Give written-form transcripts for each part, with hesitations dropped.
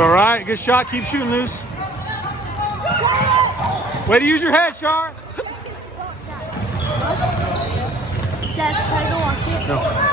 all right. Good shot. Keep shooting, Luz. Way to use your head, Shar. Dad, can I go watch it? No.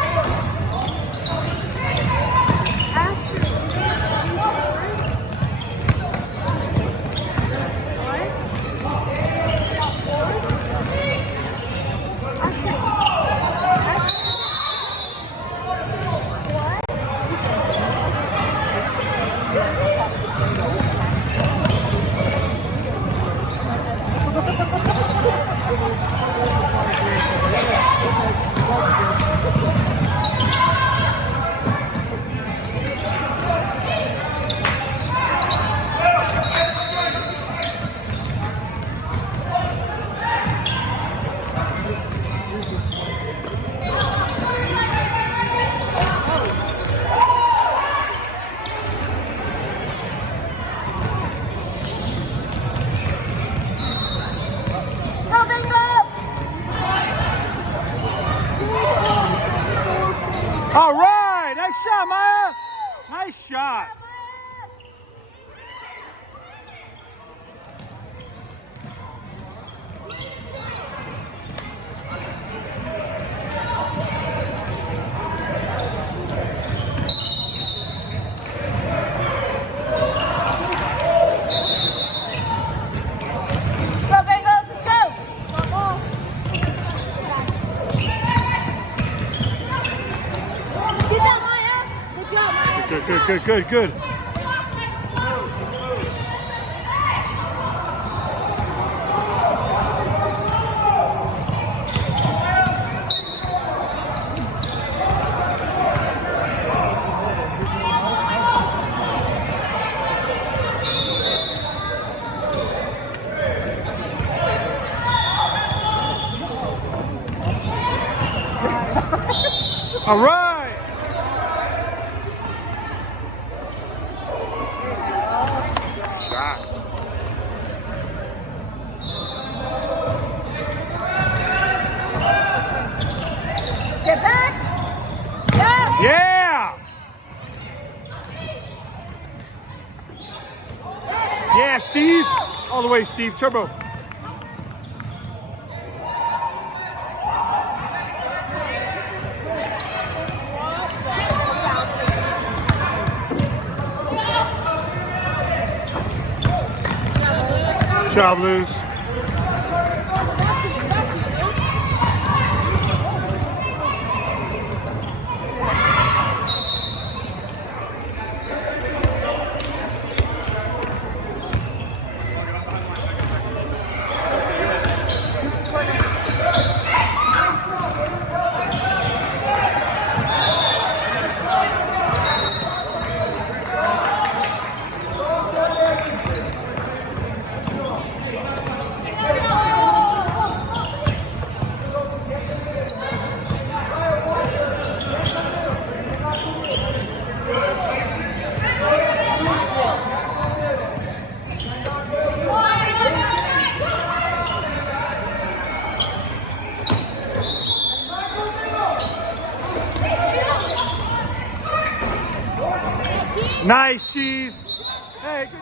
All right, nice shot, Maya. Nice shot. Good. All right. Shot. Get back. Yes. Yeah. Yeah, Steve. All the way, Steve. Turbo. Good job, Luz. Nice, Cheese. Hey, good.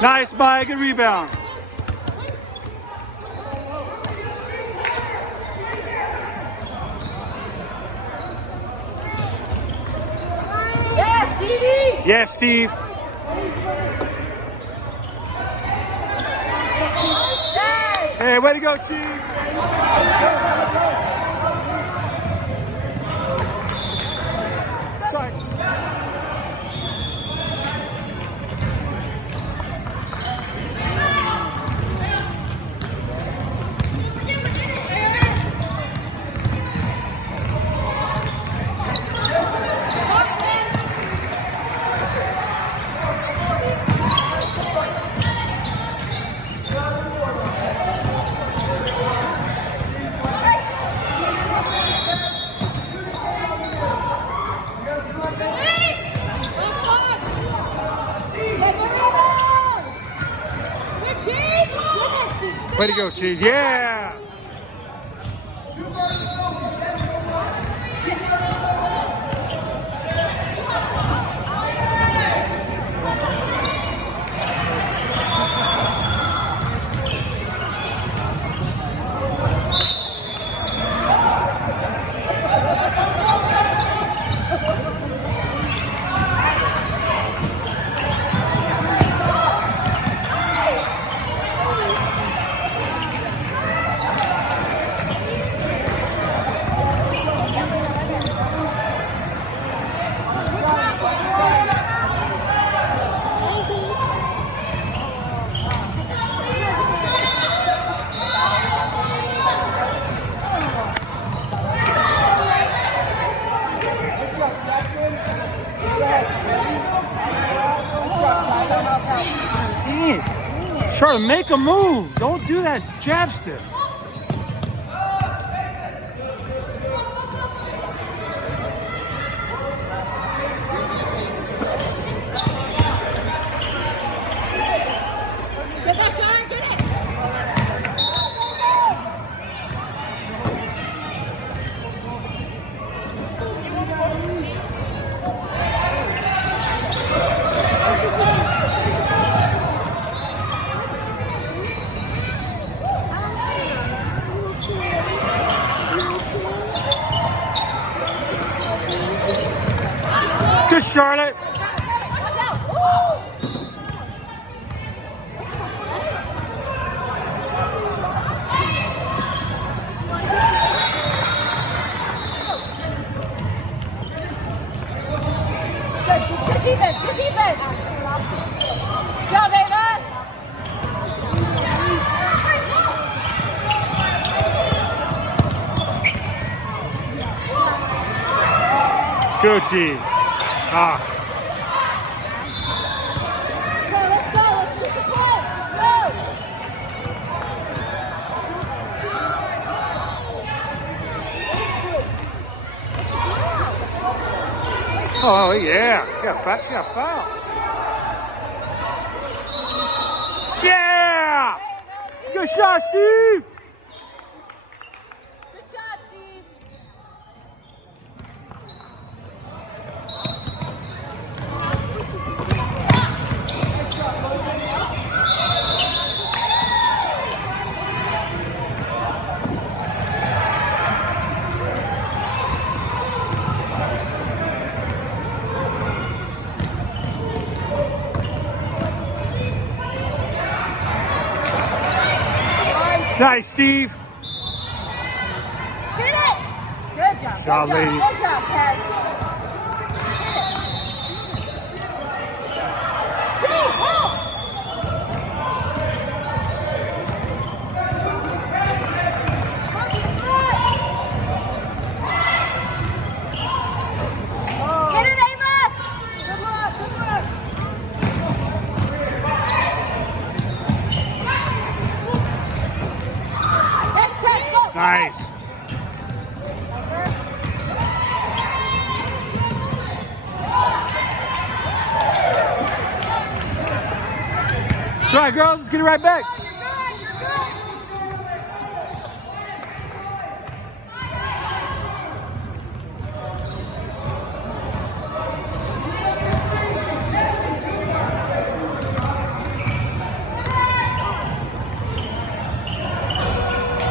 Nice, Maya. Good rebound. Yes, Steve. Hey, way to go, Steve. Sorry. Way to go, Cheese. Yeah. Dang it. Charlotte, make a move. Don't do that jab stick. Get that, Sharon, get it. Good, Charlotte. Watch out. Woo! Good defense, good defense. Good job, Ava. Good D. Ah. Let's go, let's do some play. Let's go. Oh, yeah. She got fouled. Yeah! Good shot, Steve! Good shot, Steve. Nice, Steve. Get it! Good job. Shot, ladies. Good job, Taz. Get it! Help! Get it, Ava! Good luck, good luck. Let's go. Nice. That's right, girls. Let's get it right back.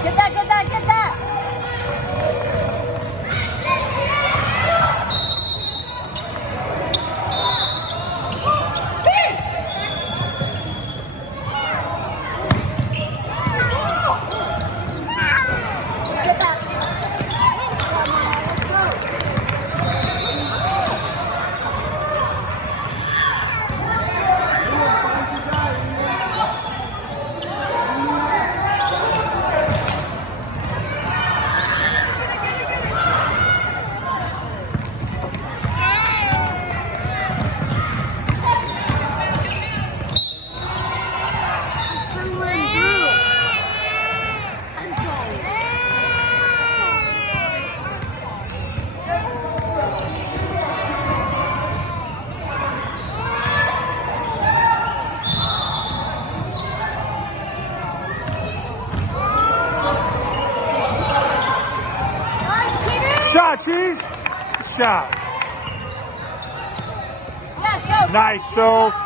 Get that, get that, get that! shot. Yes, go. Nice, so